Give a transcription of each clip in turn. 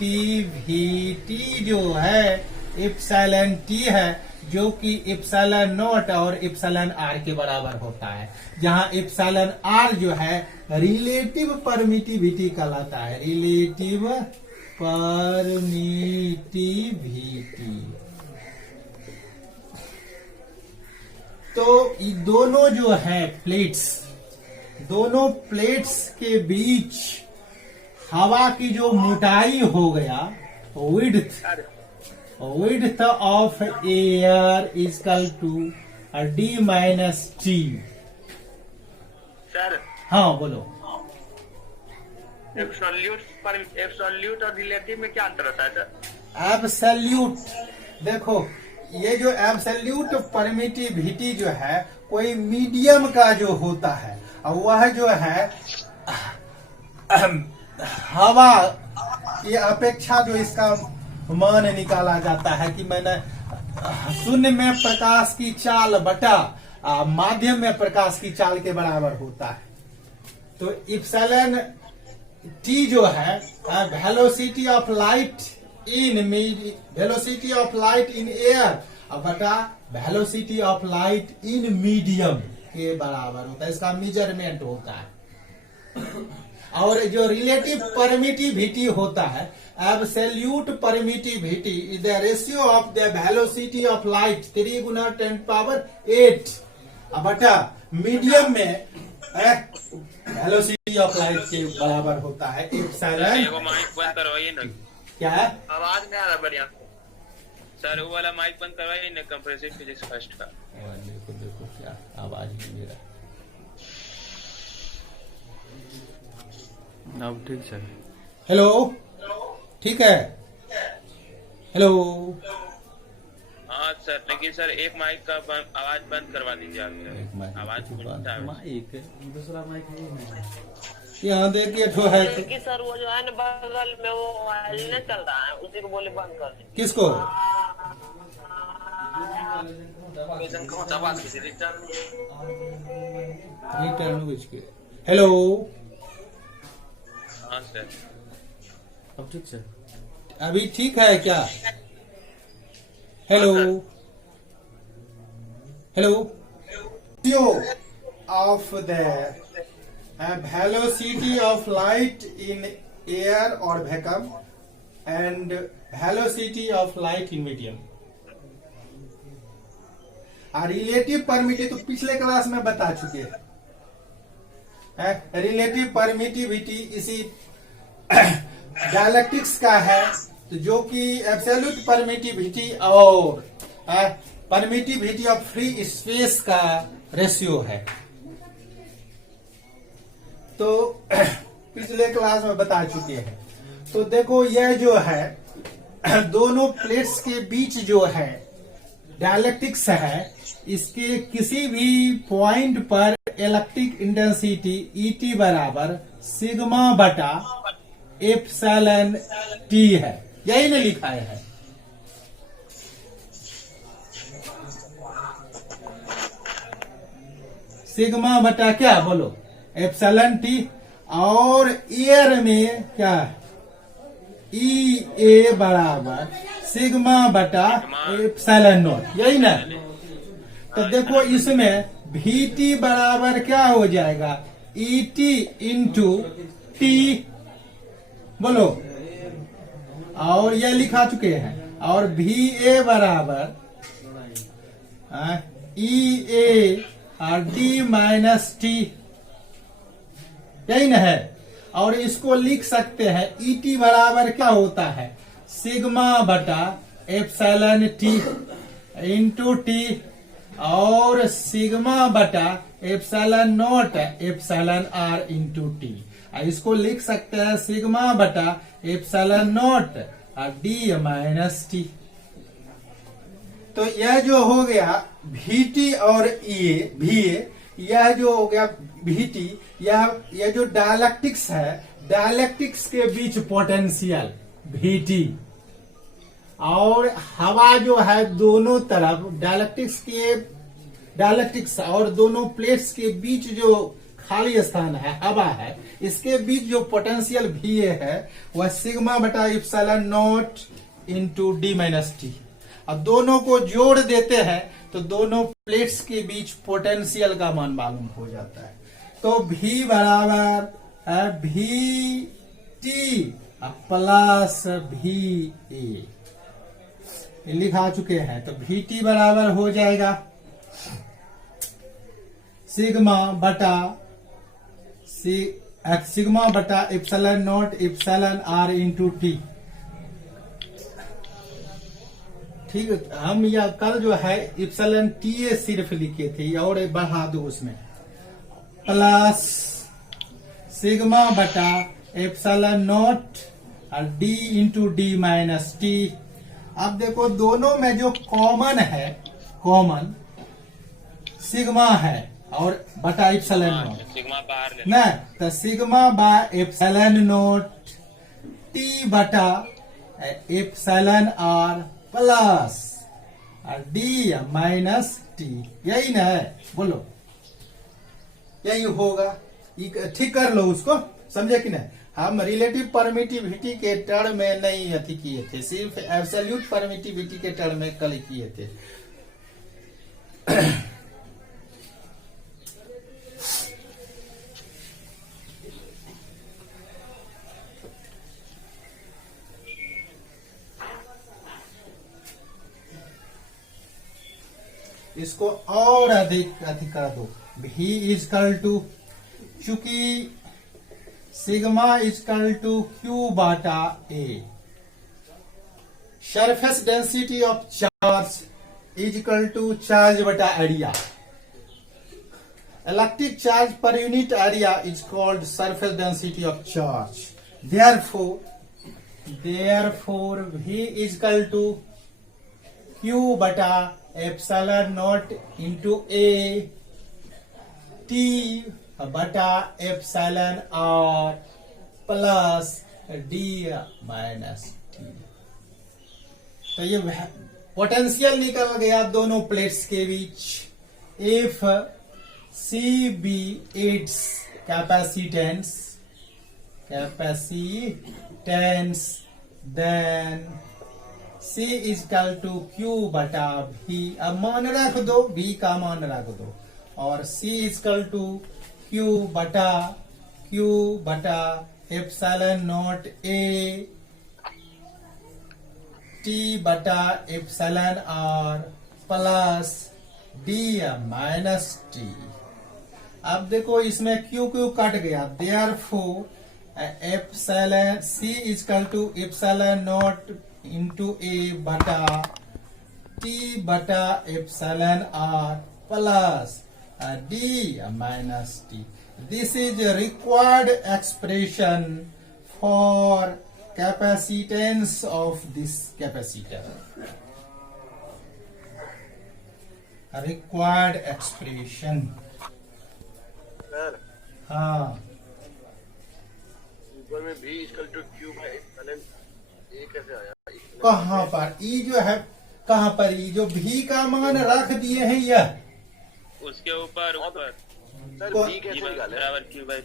Permittivity जो है epsilon T है, जो कि एप्सिलॉन नॉट और एप्सिलॉन आर के बराबर होता है, जहां एप्सिलॉन आर जो है रिलेटिव परमिटिविटी कहलाता है, रिलेटिव परमिटिविटी। तो ये दोनों जो है प्लेट्स, दोनों प्लेट्स के बीच हवा की जो मोटाई हो गया, width of air is equal to d minus t। Sir हाँ बोलो। एब्सोल्यूट और रिलेटिव में क्या अंतर होता है सर? एब्सोल्यूट, देखो ये जो एब्सोल्यूट परमिटिविटी जो है कोई मीडियम का जो होता है, और वह जो है हवा की अपेक्षा जो इसका मान निकाला जाता है कि मैंने शून्य में प्रकाश की चाल बटा माध्यम में प्रकाश की चाल के बराबर होता है। तो एप्सिलॉन टी जो है velocity of light in air बटा velocity of light in medium के बराबर होता है, इसका मेजरमेंट होता है। और जो रिलेटिव परमिटिविटी होता है, absolute permittivity is the ratio of the velocity of light 3 × 10⁸ बटा मीडियम में वेलोसिटी ऑफ लाइट के बराबर होता है एप्सिलॉन। माइक बंद करवाइए ना। क्या है? आवाज नहीं आ रहा बढ़िया सर, वो वाला माइक बंद करवाइए ना, कंप्रेसिव फिजिक्स फर्स्ट का। देखो देखो क्या आवाज नहीं दे रहा। अब ठीक है। हेलो, ठीक है। हेलो, हाँ सर, लेकिन सर एक माइक का आवाज बंद करवा दीजिए आप। आवाज सुनता है। माइक दूसरा माइक है यहाँ देखिए तो है कि सर वो जो है ना बगल में वो नहीं चल रहा है, उसी को बोले बंद कर दीजिए। किसको? हेलो, हाँ सर, अब ठीक है। अभी ठीक है क्या? Hello, hello, of the velocity of light in air or vacuum and velocity of light in medium। Relative permittivity तो पिछले क्लास में बता चुके हैं। रिलेटिव परमिटिविटी इसी डायलेक्ट्रिक्स का है, तो जो कि एब्सोल्यूट परमिटिविटी और परमिटिविटी ऑफ फ्री स्पेस का रेशियो है। तो पिछले क्लास में बता चुके हैं। तो देखो यह जो है दोनों प्लेट्स के बीच जो है डायलेक्ट्रिक्स है, इसके किसी भी पॉइंट पर इलेक्ट्रिक इंटेंसिटी ईटी बराबर सिग्मा बटा एप्सिलॉन टी है, यही ने लिखा है। सिग्मा बटा क्या बोलो? Epsilon T. और एयर में क्या? ई ए बराबर सिग्मा बटा एप्सिलॉन नॉट, यही ना? तो देखो इसमें भी टी बराबर क्या हो जाएगा? ई टी इंटू टी, बोलो। और यह लिखा चुके हैं। और भी ए बराबर ई ए और डी माइनस टी, यही ना है? और इसको लिख सकते हैं ई टी बराबर क्या होता है? सिग्मा बटा एप्सिलॉन टी इंटू टी, और सिग्मा बटा epsilon naught epsilon R into T. इसको लिख सकते हैं सिग्मा बटा एप्सिलॉन नॉट और डी माइनस टी। तो यह जो हो गया VT और VA, यह जो हो गया VT, यह जो डायलेक्ट्रिक्स है, डायलेक्ट्रिक्स के बीच पोटेंशियल VT, और हवा जो है दोनों तरफ डायलेक्ट्रिक्स और दोनों प्लेट्स के बीच जो खाली स्थान है, हवा है, इसके बीच जो पोटेंशियल भी है वह सिग्मा बटा epsilon not into D minus T. अब दोनों को जोड़ देते हैं तो दोनों प्लेट्स के बीच पोटेंशियल का मान मालूम हो जाता है। तो V बराबर है भी टी प्लस भी ए, लिखा चुके हैं। तो भी टी बराबर हो जाएगा सिग्मा बटा epsilon naught epsilon R into T. ठीक है, हम या कल जो है इप्सिलॉन टी ए सिर्फ लिखे थे और बढ़ा दो उसमें, प्लस सिग्मा बटा इप्सिलॉन नॉट और D into D minus T. अब देखो दोनों में जो कॉमन है, कॉमन सिग्मा है और बटा इप्सिलॉन नॉट, सिग्मा बाहर ले ना, तो sigma by epsilon naught T बटा epsilon R plus D minus T, यही ना है, बोलो यही होगा। ठीक कर लो उसको, समझे कि नहीं। हम रिलेटिव परमिटिविटी के टर्म में नहीं अति किए थे, सिर्फ एब्सोल्यूट परमिटिविटी के टर्म में कल किए थे। इसको और अधिक कर दो। V इजकल टू, चूंकि सिग्मा इजकल टू क्यू बाटा A, surface density of charge equal to charge बटा area. Electric charge per unit area is called surface density of charge. Therefore V equal to Q बटा epsilon naught into A T बटा epsilon R plus D minus T. तो ये potential निकल गया दोनों plates के बीच। If C be its capacitance then C equal to Q बटा V। अब मान रख दो, V का मान रख दो, और C इजकल टू Q बटा एप्सिलॉन नॉट A T बटा epsilon R plus D minus T। अब देखो इसमें Q कट गया, therefore epsilon C equal to epsilon naught into A बटा टी बटा epsilon R plus D minus T. This is required expression for capacitance of this capacitor. Required expression, हाँ, ऊपर में भी equal to Q by epsilon A कैसे आया? कहाँ पर ई जो है, कहाँ पर ई जो भी का मान रख दिए हैं यह उसके ऊपर सर बी कैसे निकाले? बराबर क्यू बाई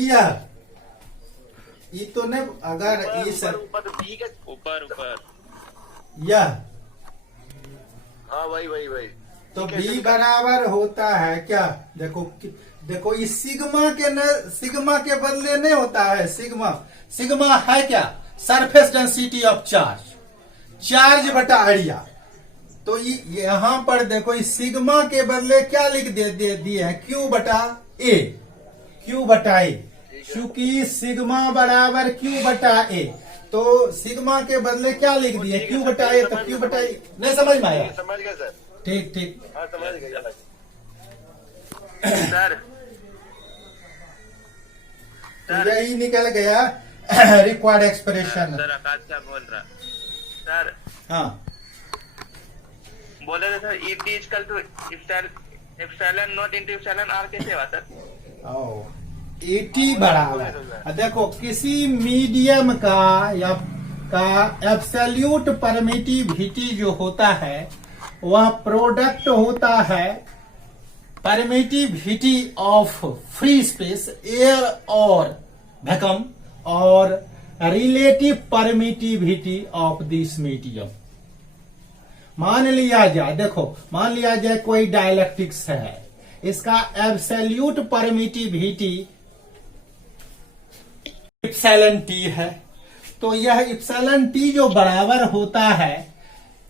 यह ई तो नहीं, अगर ई सर ऊपर बी के ऊपर यह, हाँ वही तो बी बराबर होता है क्या? देखो इस सिग्मा के बदले नहीं होता है। सिग्मा है क्या? सरफेस डेंसिटी ऑफ चार्ज बटा एरिया। तो यहाँ पर देखो इस सिग्मा के बदले क्या लिख दिए हैं? क्यू बटा ए, क्योंकि सिग्मा बराबर क्यू बटा ए, तो सिग्मा के बदले क्या लिख दिए? क्यू बटा ए, तो क्यू बटा ए। नहीं समझ में आया? समझ गया सर। ठीक, हाँ समझ गया सर यही निकल गया रिक्वायर्ड एक्सप्रेशन। सर आकाश क्या बोल रहा? सर हाँ, बोले थे sir E T equal to epsilon naught into epsilon R कैसे हुआ सर? एटी बराबर, देखो किसी मीडियम का एब्सोल्यूट परमिटिविटी जो होता है वह प्रोडक्ट होता है permittivity of free space air और वैक्यूम और relative permittivity of this medium. मान लिया जाए, देखो मान लिया जाए कोई डायलेक्ट्रिक्स है, इसका एब्सोल्यूट परमिटिविटी इप्सिलॉन टी है, तो यह इप्सिलॉन टी जो बराबर होता है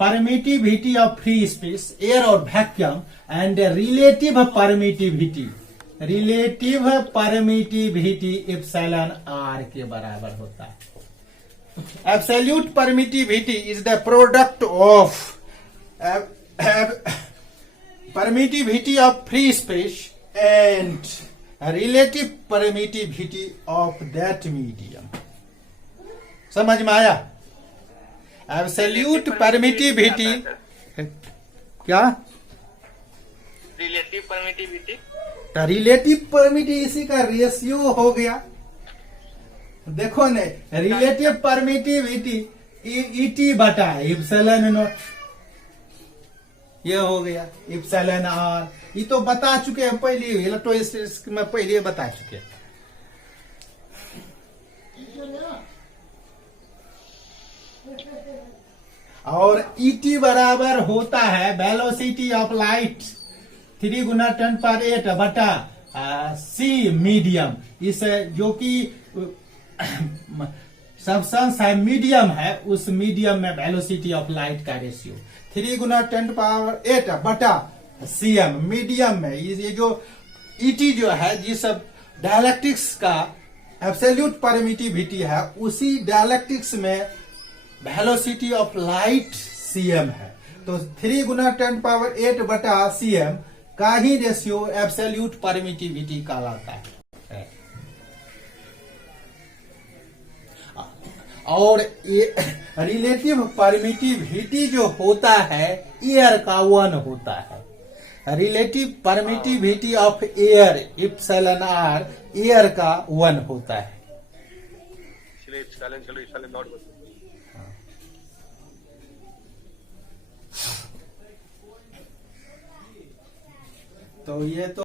permittivity of free space air और vacuum and relative permittivity epsilon R के बराबर होता है। Absolute permittivity is the product of permittivity of free space and relative permittivity of that medium। समझ में आया? एब्सोल्यूट परमिटिविटी क्या? Relative permittivity. रिलेटिव परमिटिविटी इसी का रेशियो हो गया। देखो ने, रिलेटिव परमिटिविटी ईटी बटा इप्सिलॉन नॉट, ये हो गया इप्सिलॉन आर। ये तो बता चुके हैं पहले, इलेक्ट्रोस्टैटिक्स में पहले बता चुके हैं। और ईटी बराबर होता है वेलोसिटी ऑफ लाइट 3 गुना 10⁸ बटा सी मीडियम। इस जो कि सब्सटेंस है, मीडियम है, उस मीडियम में वेलोसिटी ऑफ लाइट का रेशियो 3 गुना 10⁸ बटा सीएम मीडियम में। ये जो ईटी जो है, जिस डायलेक्ट्रिक्स का एब्सोल्यूट परमिटिविटी है, उसी डायलेक्ट्रिक्स में वेलोसिटी ऑफ लाइट सीएम है, तो 3 गुना 10⁸ बटा सीएम का ही रेशियो एब्सोल्यूट परमिटिविटी कहलाता है। और रिलेटिव परमिटिविटी जो होता है एयर का 1 होता है। Relative permittivity of air epsilon R air का 1 होता है। इसलिए इप्सिलॉन नॉट बन। तो ये तो